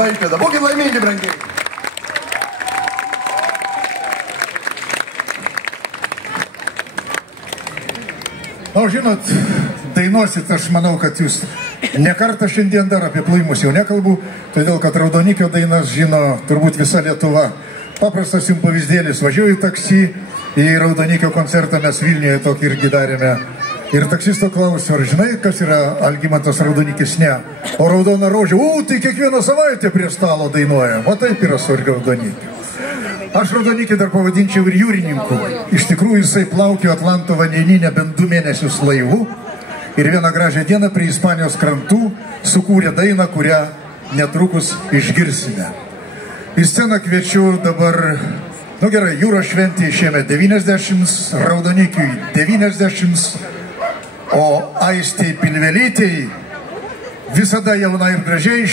Klaipėda. Būkit laimingi, brangiai. O žinot, dainuosit, aš manau, kad jūs ne kartą šiandien dar apie Plaimus jau nekalbu, todėl kad Raudonikio dainas žino turbūt visa Lietuva. Paprastas jums pavyzdėlis, važiuoju taksi į Raudonikio koncertą, mes Vilniuje tokį irgi darėme. Ir taksisto klausiu, ar žinai, kas yra Algimantas Raudonikis? Ne. O Raudona rožė, tai kiekvieną savaitę prie stalo dainuoja. O taip yra su Raudonikiu. Aš Raudonikį dar pavadinčiau ir jūrininku. Iš tikrųjų jisai plaukė Atlanto vandenyne bent 2 mėnesius laivu. Ir vieną gražią dieną prie Ispanijos krantų sukūrė dainą, kurią netrukus išgirsime. Į sceną kviečiu dabar, gerai, jūros šventė šiemet 90, Raudonikiui 90, o Aistei Pilvelytei visada jauna ir gražiai,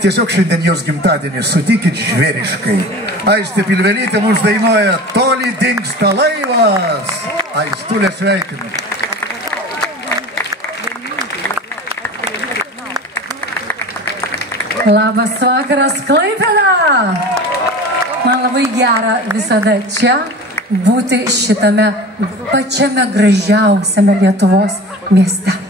tiesiog šiandien jos gimtadienis, sutikit žvėriškai. Aistė Pilvelytė mums dainuoja Toli dingsta laivas. Aistulė, sveikinu. Labas vakaras, Klaipėda! Man labai gera visada čia būti šitame pačiame gražiausiame Lietuvos mieste.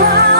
life.